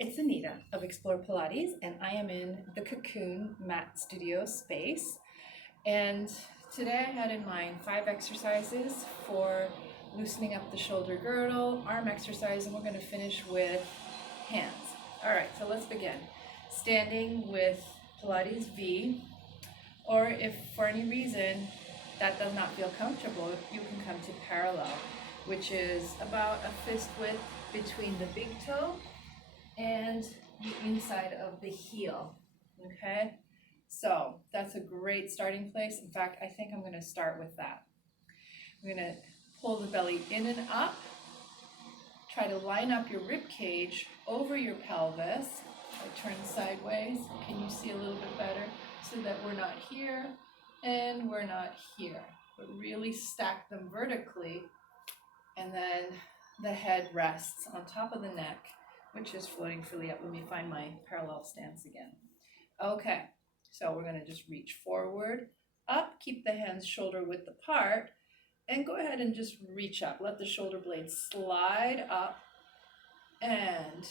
It's Anita of Explore Pilates, and I am in the Cocoon Mat Studio space. And today I had in mind 5 exercises for loosening up the shoulder girdle, arm exercise, and we're going to finish with hands. All right, so let's begin. Standing with Pilates V, or if for any reason that does not feel comfortable, you can come to parallel, which is about a fist width between the big toe and the inside of the heel, okay? So that's a great starting place. In fact, I think I'm gonna start with that. I'm gonna pull the belly in and up, try to line up your rib cage over your pelvis. I turn sideways, can you see a little bit better? So that we're not here and we're not here, but really stack them vertically, and then the head rests on top of the neck, which is floating freely up. Let me find my parallel stance again. Okay, so we're gonna just reach forward, up, keep the hands shoulder width apart, and go ahead and just reach up. Let the shoulder blades slide up and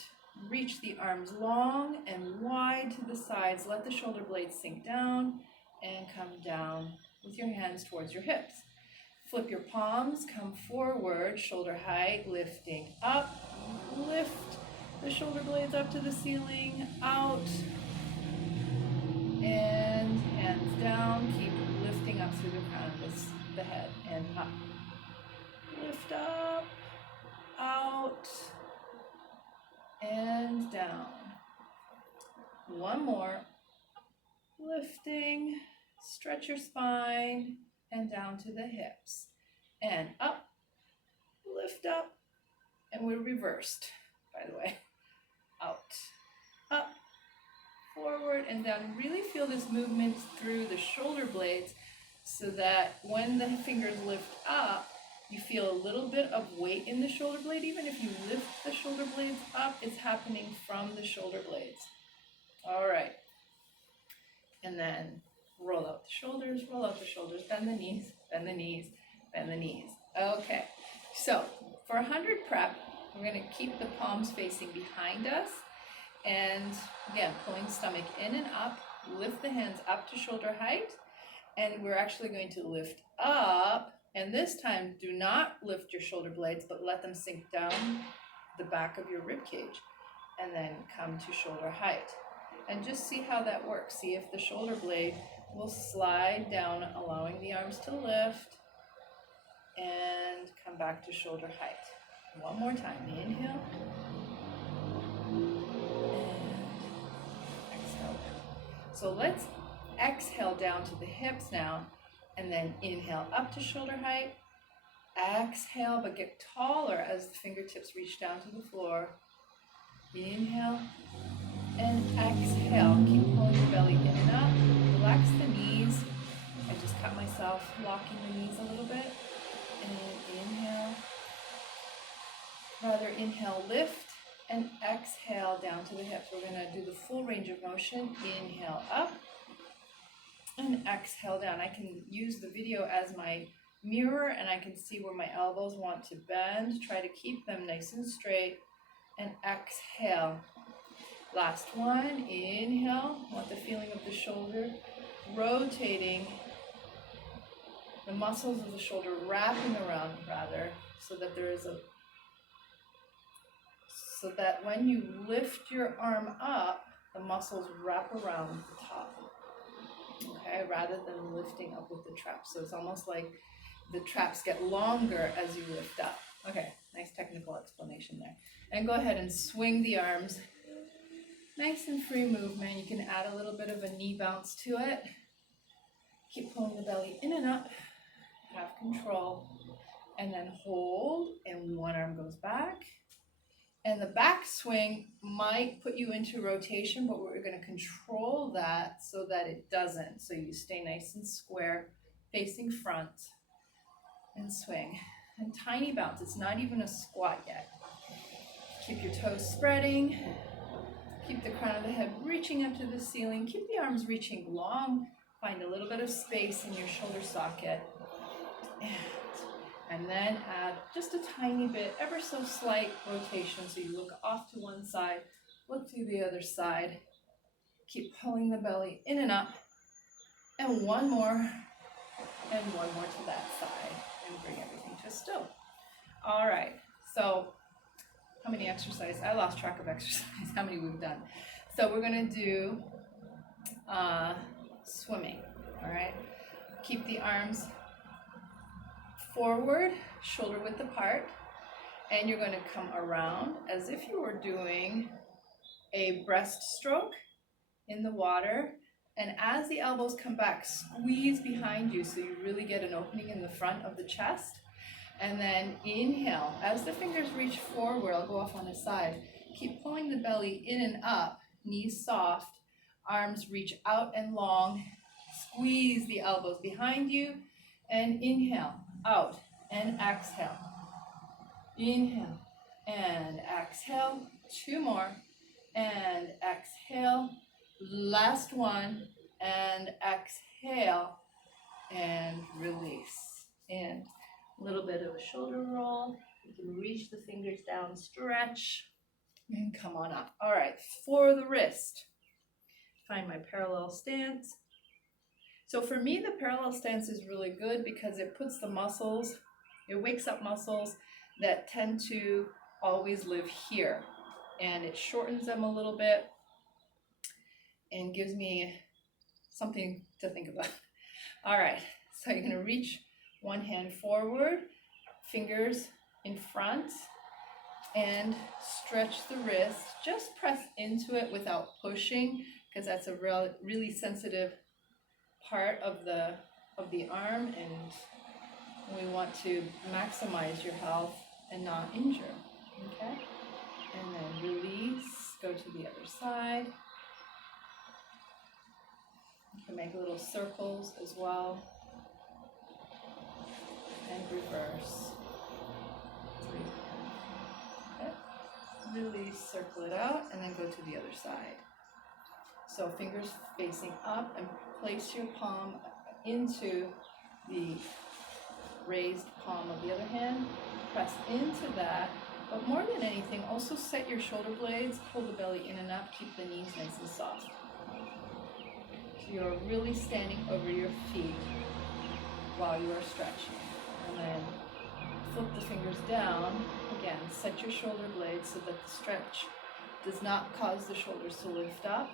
reach the arms long and wide to the sides. Let the shoulder blades sink down and come down with your hands towards your hips. Flip your palms, come forward, shoulder height, lifting up, lift the shoulder blades up to the ceiling, out, and hands down. Keep lifting up through the crown of the head and up. Lift up, out, and down. One more. Lifting, stretch your spine, and down to the hips. And up, lift up, and we're reversed, by the way. Out, up, forward, and down. Really feel this movement through the shoulder blades so that when the fingers lift up, you feel a little bit of weight in the shoulder blade. Even if you lift the shoulder blades up, it's happening from the shoulder blades. All right. And then roll out the shoulders, bend the knees, bend the knees, bend the knees. Okay. So for 100 prep, we're going to keep the palms facing behind us, and again, pulling stomach in and up, lift the hands up to shoulder height, and we're actually going to lift up, and this time do not lift your shoulder blades, but let them sink down the back of your rib cage, and then come to shoulder height. And just see how that works. See if the shoulder blade will slide down, allowing the arms to lift, and come back to shoulder height. One more time. Inhale. And exhale down. So let's exhale down to the hips now, and then inhale up to shoulder height. Exhale, but get taller as the fingertips reach down to the floor. Inhale and exhale. Keep pulling the belly in and up. Relax the knees. I just cut myself locking the knees a little bit. And inhale. Rather, inhale, lift, and exhale down to the hips. We're going to do the full range of motion. Inhale up, and exhale down. I can use the video as my mirror, and I can see where my elbows want to bend. Try to keep them nice and straight, and exhale. Last one. Inhale. Want the feeling of the shoulder rotating, the muscles of the shoulder wrapping around, rather, so that when you lift your arm up, the muscles wrap around the top, okay, rather than lifting up with the traps. So it's almost like the traps get longer as you lift up. Okay, nice technical explanation there. And go ahead and swing the arms. Nice and free movement. You can add a little bit of a knee bounce to it. Keep pulling the belly in and up. Have control. And then hold, and one arm goes back. And the back swing might put you into rotation, but we're going to control that so that it doesn't. So you stay nice and square, facing front, and swing. And tiny bounce. It's not even a squat yet. Keep your toes spreading. Keep the crown of the head reaching up to the ceiling. Keep the arms reaching long. Find a little bit of space in your shoulder socket. And then add just a tiny bit, ever so slight rotation, so you look off to one side Look to the other side. Keep pulling the belly in and up. And one more. And one more to that side. And bring everything to a still. All right. So how many exercises? I lost track of exercise, how many we've done. So we're going to do swimming. All right. Keep the arms forward, shoulder width apart. And you're going to come around as if you were doing a breaststroke in the water. And as the elbows come back, squeeze behind you so you really get an opening in the front of the chest. And then inhale. As the fingers reach forward, I'll go off on the side. Keep pulling the belly in and up, knees soft, arms reach out and long. Squeeze the elbows behind you. And inhale, out, and exhale. Inhale and exhale. Two more and exhale. Last one and exhale and release. And a little bit of a shoulder roll. You can reach the fingers down, stretch, and come on up. All right, for the wrist, find my parallel stance. So for me, the parallel stance is really good because it puts the muscles, it wakes up muscles that tend to always live here. And it shortens them a little bit and gives me something to think about. All right, so you're gonna reach one hand forward, fingers in front, and stretch the wrist. Just press into it without pushing, because that's a really sensitive part of the arm, and we want to maximize your health and not injure. Okay? And then release, go to the other side. You can make little circles as well. And reverse. Okay. Release, circle it out, and then go to the other side. So fingers facing up, and place your palm into the raised palm of the other hand. Press into that, but more than anything, also set your shoulder blades, pull the belly in and up, keep the knees nice and soft. So you're really standing over your feet while you are stretching. And then flip the fingers down. Again, set your shoulder blades so that the stretch does not cause the shoulders to lift up.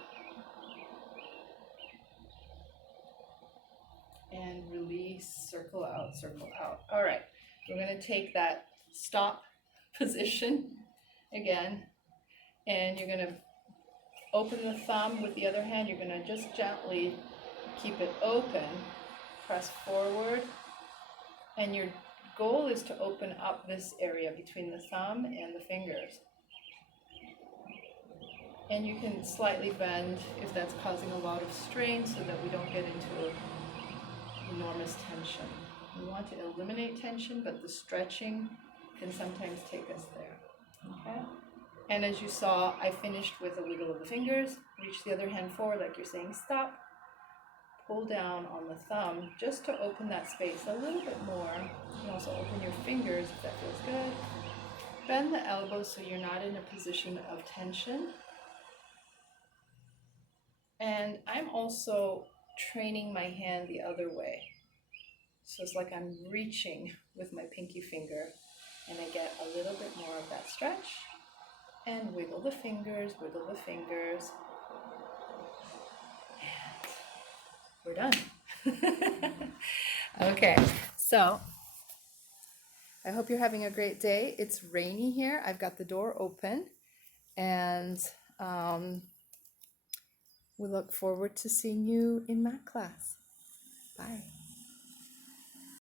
And release, circle out, circle out. All right, we're going to take that stop position again, and you're going to open the thumb with the other hand. You're going to just gently keep it open, press forward, and your goal is to open up this area between the thumb and the fingers. And you can slightly bend if that's causing a lot of strain so that we don't get into enormous tension. We want to eliminate tension, but the stretching can sometimes take us there. Okay? And as you saw, I finished with a wiggle of the fingers. Reach the other hand forward like you're saying stop. Pull down on the thumb just to open that space a little bit more. You can also open your fingers if that feels good. Bend the elbows so you're not in a position of tension. And I'm also training my hand the other way. So it's like I'm reaching with my pinky finger, and I get a little bit more of that stretch. And wiggle the fingers, wiggle the fingers. And we're done. Okay, so I hope you're having a great day. It's rainy here. I've got the door open, and we look forward to seeing you in math class. Bye.